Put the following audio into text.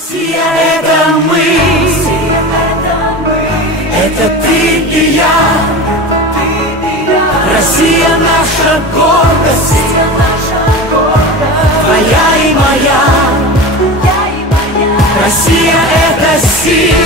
Россия — это мы, это ты и я. Россия — наша гордость, твоя и моя. Россия — это сила.